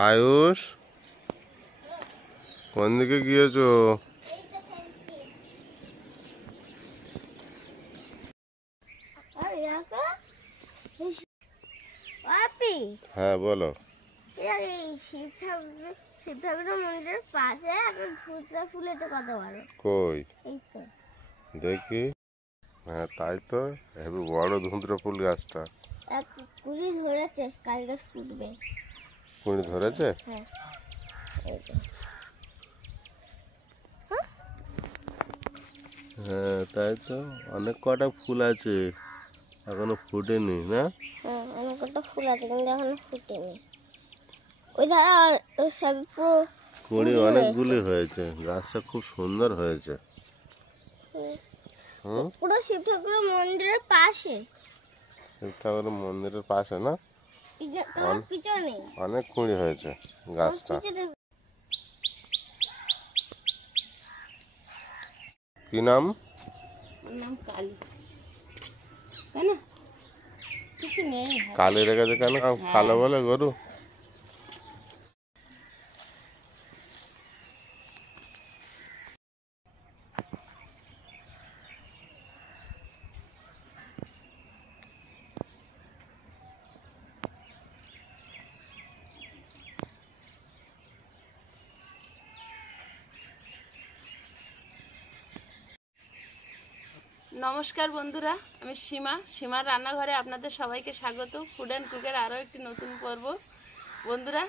আয়ুষ, কোন দিকে গিয়েছো? হ্যাঁ বলো। শিব ঠাকুরের মন্দিরের পাশে ফুলের কত বড় কই দেখি। হ্যাঁ তাই তো, হেবি বড় ধুন্দ্র ফুল গাছটা। কুড়ি ধরেছে, কাল গাছ ফুটবে। কুড়ি ধরেছে? হ্যাঁ হ্যাঁ তাই তো, অনেক কটা ফুল আছে, এখনো ফুটেনি না? হ্যাঁ অনেক কটা ফুল আছে কিন্তু এখনো ফুটেনি। ওই ধারা সব কুড়ি অনেকগুলি হয়েছে, গাছটা খুব সুন্দর হয়েছে। পুরো শিব ঠাকুরের মন্দিরের পাশে। শিব ঠাকুরের মন্দিরের পাশে না? পিছনে অনেক কুড়ি হয়েছে গাছটা। কি নাম? নাম কালী। তাই না? কিছু নেই। কালী রেখেছে কেন? কালো বলে গরু? নমস্কার বন্ধুরা, আমি সীমার রান্নাঘরে আপনাদের সবাইকে স্বাগত। ফুড অ্যান্ড কুকের আরও একটি নতুন পর্ব। বন্ধুরা,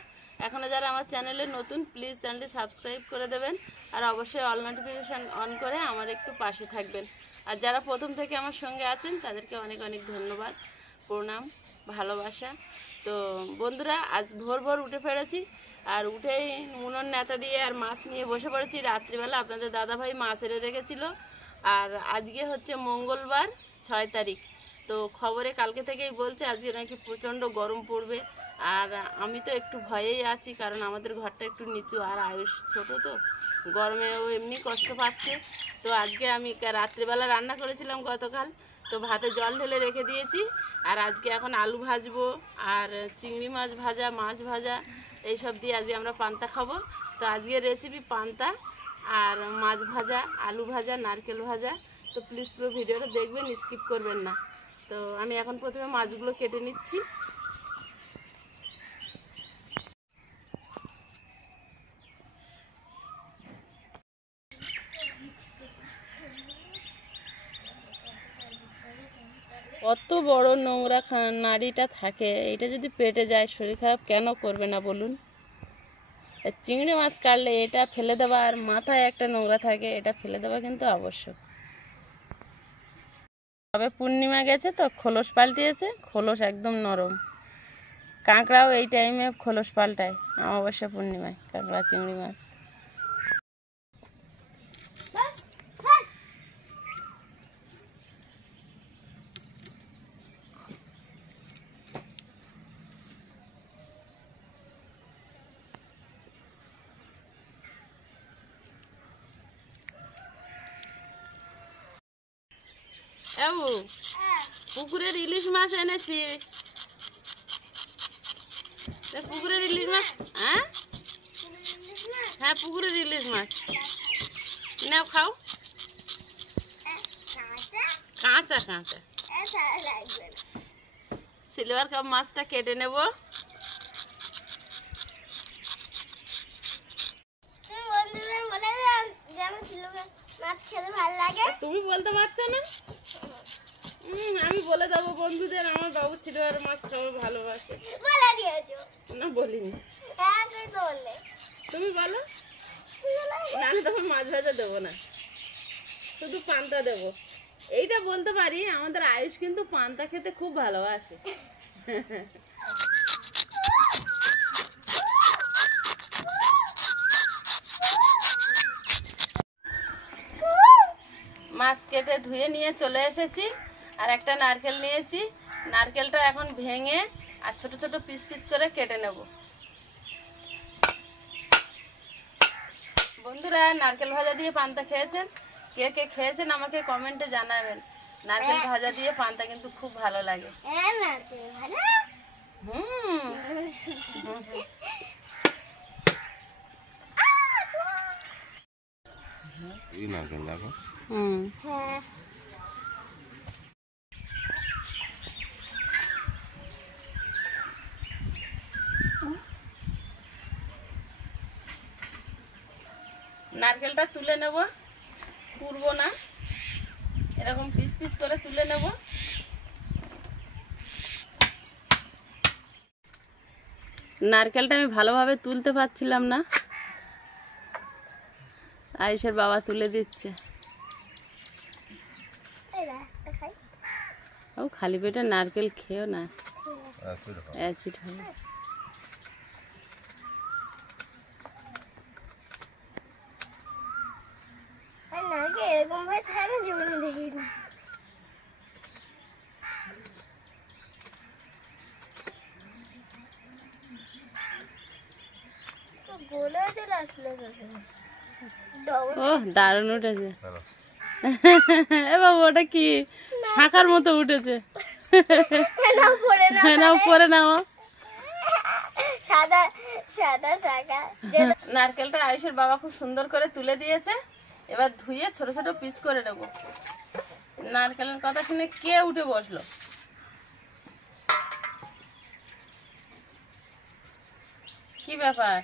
এখনও যারা আমার চ্যানেলে নতুন, প্লিজ চ্যানেলটি সাবস্ক্রাইব করে দেবেন আর অবশ্যই অল নোটিফিকেশান অন করে আমার একটু পাশে থাকবেন। আর যারা প্রথম থেকে আমার সঙ্গে আছেন তাদেরকে অনেক অনেক ধন্যবাদ, প্রণাম, ভালোবাসা। তো বন্ধুরা, আজ ভোর ভোর উঠে পড়েছি, আর উঠেই উনুন নেতা দিয়ে আর মাছ নিয়ে বসে পড়েছি। রাত্রিবেলা আপনাদের দাদাভাই মাছ এনে রেখেছিল। আর আজকে হচ্ছে মঙ্গলবার 6 তারিখ। তো খবরে কালকে থেকেই বলছে আজকে নাকি প্রচণ্ড গরম পড়বে। আর আমি তো একটু ভয়েই আছি, কারণ আমাদের ঘরটা একটু নিচু, আর আয়ুষ ছোট, তো গরমে ও এমনি কষ্ট পাচ্ছে। তো আজকে আমি রাত্রিবেলা রান্না করেছিলাম গতকাল, তো ভাতে জল ঢেলে রেখে দিয়েছি। আর আজকে এখন আলু ভাজবো, আর চিংড়ি মাছ ভাজা, মাছ ভাজা, এইসব দিয়ে আজকে আমরা পান্তা খাবো। তো আজকের রেসিপি পান্তা আর মাছ ভাজা, আলু ভাজা, নারকেল ভাজা। তো প্লিজ পুরো ভিডিওটা দেখবেন, স্কিপ করবেন না। তো আমি এখন প্রথমে মাছগুলো কেটে নিচ্ছি। কত বড় নোংরা নাড়িটা থাকে, এটা যদি পেটে যায় শরীর খারাপ কেন করবে না বলুন? চিংড়ি মাছ কাটলে এটা ফেলে দেওয়া, আর মাথায় একটা নোংরা থাকে, এটা ফেলে দেওয়া কিন্তু আবশ্যক। তবে পূর্ণিমা গেছে তো খোলস পাল্টিয়েছে, খোলস একদম নরম। কাঁকড়াও এই টাইমে খোলস পাল্টায়, অমাবস্যা পূর্ণিমায় কাঁকড়া চিংড়ি মাছ। পুকুরের ইলিশ মাছ এনেছি। পুকুরের ইলিশ মাছ? হ্যাঁ হ্যাঁ, পুকুরের ইলিশ মাছ নাও, খাও। কাঁচা কাঁচা সিলভার কাপ মাছটা কেটে নেব। তুমি বলতে পারছো না? আমি বলে দেবো বন্ধুদের, আমার বাবু সিলভার মাছ খাওয়া ভালোবাসে। না বলিনি, তুমি বলো। না আমি তখন মাছ ভাজা দেবো না, শুধু পান্তা দেবো। এইটা বলতে পারি, আমাদের আয়ুষ কিন্তু পান্তা খেতে খুব ভালোবাসে। মাছ কেটে ধুয়ে নিয়ে চলে এসেছি, আর একটা নারকেল নিয়েছি। নারকেলটা এখন ভেঙে আর ছোট ছোট পিস পিস করে কেটে নেব। বন্ধুরা, নারকেল ভাজা দিয়ে পান্তা খেয়েছেন? কে কে খেয়েছেন আমাকে কমেন্টে জানাবেন। নারকেল ভাজা দিয়ে পান্তা কিন্তু খুব ভালো লাগে। কি নারকেল দেখো। হ্যাঁ নারকেলটা তুলে নেব, পুরবো না, এরকম পিস পিস করে তুলে নেব। নারকেলটা আমি ভালোভাবে তুলতে পারছিলাম না, আয়ুষের বাবা তুলে দিচ্ছে। ও খালি পেটে নারকেল খেও না, অ্যাসিড হয়। এরকম ভাবে থাকে জীবনে দেখি না। ও দারুণ উঠেছে। এ বাবু ওটা কি শাখার মতো উঠেছে, নাও পরে নাও। সাদা সাদা শাখা। নারকেলটা আয়ুষের বাবা খুব সুন্দর করে তুলে দিয়েছে, এবার ধুয়ে ছোট ছোট পিস করে নেব। নারকেলের কথা শুনে কে উঠে বসলো? কি ব্যাপার?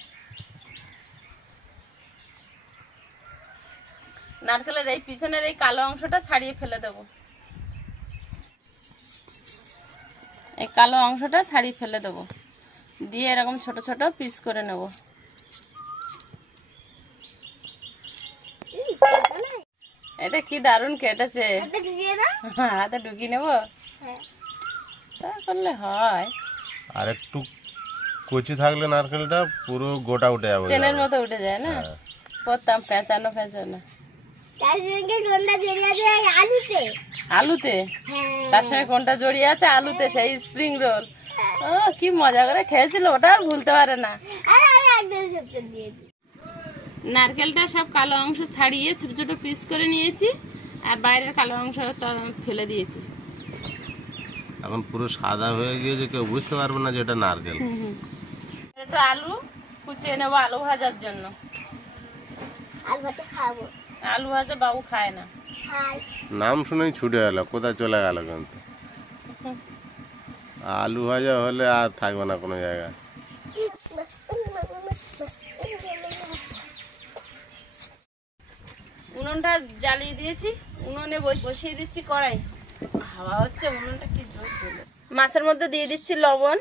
নারকেলের এই পিছনের এই কালো অংশটা ছাড়িয়ে ফেলে দেব। এই কালো অংশটা ছাড়িয়ে ফেলে দেব, দিয়ে এরকম ছোট ছোট পিস করে নেব। এটা কি দারুণ কেটেছে, হাতে ঢুকিয়ে নেব, তা করলে হয়। আর একটু কচি থাকলে নারকেলটা পুরো গোটা উঠে যাবে, তেলের মতো উঠে যায় না। করতাম পেঁচানো পেঁচানো। আলুতে? তার সঙ্গে কোনটা জড়িয়ে আছে? আলুতে, সেই স্প্রিং রোল। ও কি মজা করে খেয়েছিল, ওটা আর ভুলতে পারে না। নারকেলটা সব কালো অংশ ছাড়িয়ে ছোট ছোট পিস করে নিয়েছি, আর বাইরের কালো অংশ ফেলে দিয়েছি। এখন পুরো সাদা হয়ে গিয়েছে, কেউ বুঝতে পারবে না যে এটা নারকেল। একটু আলু কুচিয়ে নেবো আলু ভাজার জন্য। আলু ভাজা খাবো। আলু ভাজা বাবু খায় না। নাম শুনেই ছুটে গেল, কোথায় চলে গেল কিন্তু। আলু ভাজা হলে আর থাকবে না কোনো জায়গায়। উনুনটা জ্বালিয়ে দিয়েছি, উনুনে বসিয়ে দিচ্ছি কড়াই। হাওয়া হচ্ছে, উনুনটা কি জোর চলে। মাছের মধ্যে দিয়ে দিচ্ছি লবণ,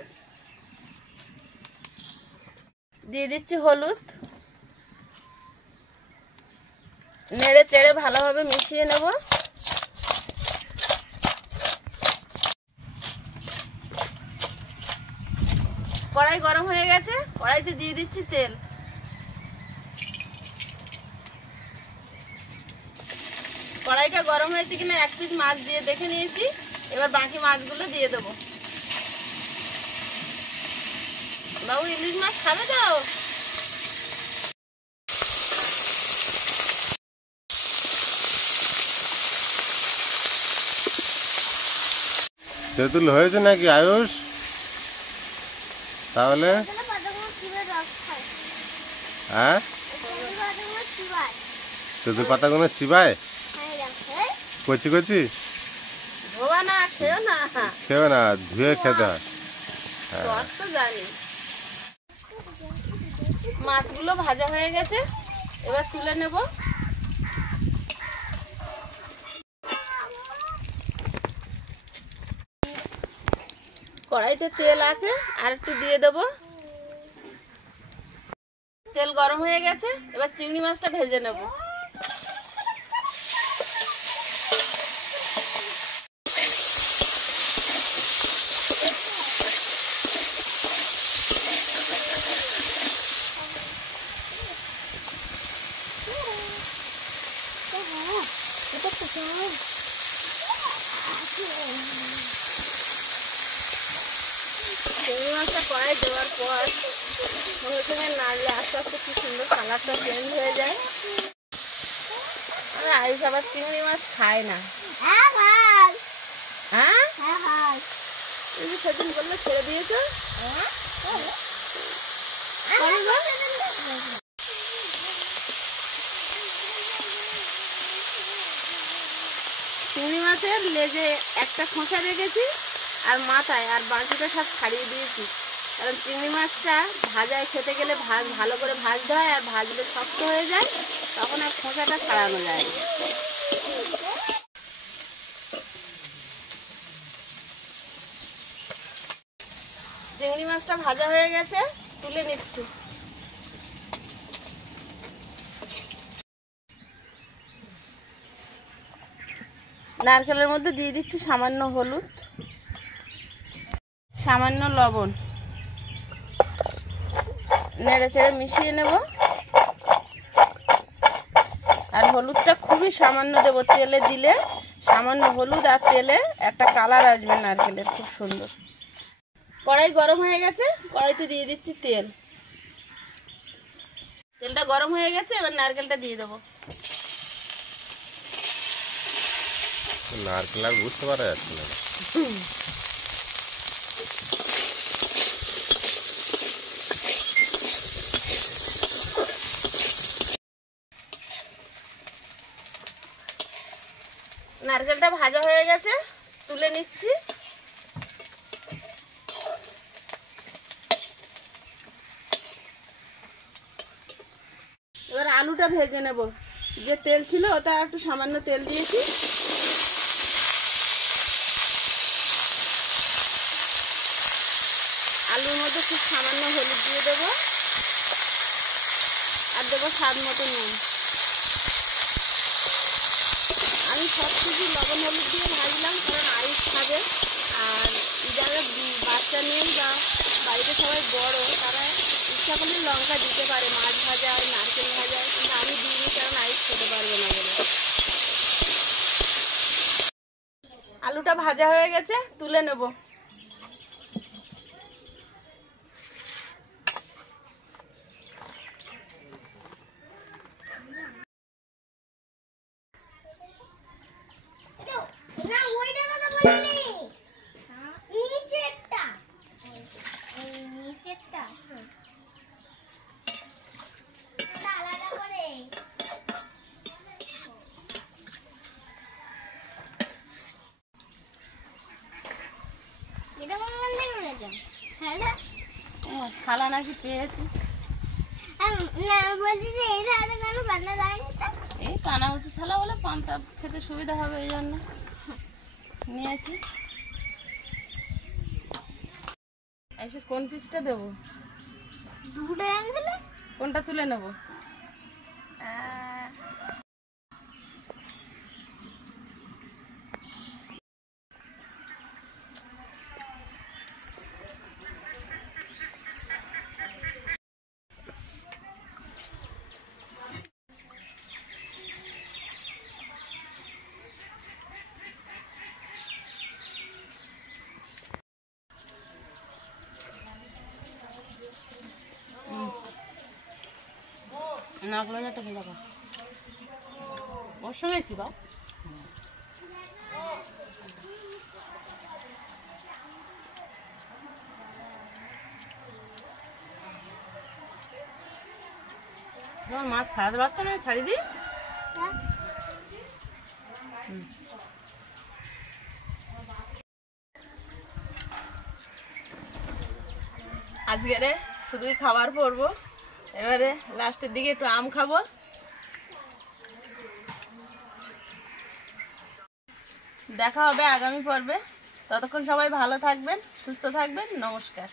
দিয়ে দিচ্ছি হলুদ, নেড়ে চেড়ে ভালোভাবে মিশিয়ে নেব। কড়াই গরম হয়ে গেছে, কড়াইতে দিয়ে দিচ্ছি তেল। কড়াইটা গরম হয়েছে কিনা এক পিস মাছ দিয়ে দেখে নিয়েছি, এবার বাকি মাছগুলো দিয়ে দেবো। বাবু ইলিশ মাছ খাবে তো? তেঁতুল হয়েছে নাকি আয়ুষ? তাহলে হ্যাঁ, তেঁতুল পাতাগুলো চিবায় কচি কচি। ধোয়া না, খেও না, খেও না, ধুয়ে খেতে হয়। তো জানি। মাছগুলো ভাজা হয়ে গেছে, এবার তুলে নেব। কড়াইতে তেল আছে, আর একটু দিয়ে দেবো। তেল গরম হয়ে গেছে, এবার চিংড়ি মাছটা ভেজে নেব। চিংড়ি মাছটা কড়াই দেওয়ার পর সঙ্গে নাড়লে আস্তে আস্তে কি সুন্দর কালারটা চেঞ্জ হয়ে যায়। আয়ুষ আবার চিংড়ি মাছ খায় না। হ্যাঁ, তুমি সেদিন বললে ছেড়ে দিয়েছ। লেজে একটা খোসা রেখেছি আর মাথায়, আর বাকিটা সব ছাড়িয়ে দিয়েছি। কারণ চিংড়ি মাছটা ভাজায় খেতে গেলে ভালো করে ভাজতে হয়, আর ভাজলে শক্ত হয়ে যায়, তখন আর খোসাটা ছাড়ানো যায় না। চিংড়ি মাছটা ভাজা হয়ে গেছে, তুলে নিচ্ছি। নারকেলের মধ্যে দিয়ে দিচ্ছি সামান্য হলুদ, সামান্য লবণ, নেড়ে চেড়ে মিশিয়ে নেব। আর হলুদটা খুবই সামান্য দেবো, তেলে দিলে সামান্য হলুদ আর তেলে একটা কালার আসবে নারকেলের, খুব সুন্দর। কড়াই গরম হয়ে গেছে, কড়াইতে দিয়ে দিচ্ছি তেল। তেলটা গরম হয়ে গেছে, এবার নারকেলটা দিয়ে দেবো। নারকেল আর বুঝতে পারা যাচ্ছে না। নারকেলটা ভাজা হয়ে গেছে, তুলে নিচ্ছি। এবার আলুটা ভেজে নেব। যে তেল ছিল ওটা একটু সামান্য তেল দিয়েছি। আলুর মধ্যে খুব সামান্য হলুদ দিয়ে দেবো, আর দেবো স্বাদ মতো নুন। আমি সব কিছু লবণ হলুদ দিয়ে ভাজলাম, কারণ আইস খাবে। আর যারা বাচ্চা নেই বা বাড়িতে সবাই বড়, তারা ইচ্ছা করলে লঙ্কা দিতে পারে মাছ ভাজা আর নারকেল ভাজা, কিন্তু আমি দিইনি, কারণ আইস খেতে পারবে না বলে। আলুটা ভাজা হয়ে গেছে, তুলে নেব। থালা নাকি পেয়েছি, এই কানা উঁচু থালা বলে পান্তা খেতে সুবিধা হবে, এই জন্য নিয়েছি। এসে কোন পিসটা দেবো? কোনটা তুলে নেবো? না খোলাঘাটা খোলাঘাটা ওর সঙ্গে ছিল। তোমার মাছ ছাড়াতে পারছো না? ছাড়ি দিই। আজকে শুধুই খাবার পরবো, এবারে লাস্টের দিকে একটু আম খাবো। দেখা হবে আগামী পর্বে। ততক্ষণ সবাই ভালো থাকবেন, সুস্থ থাকবেন। নমস্কার।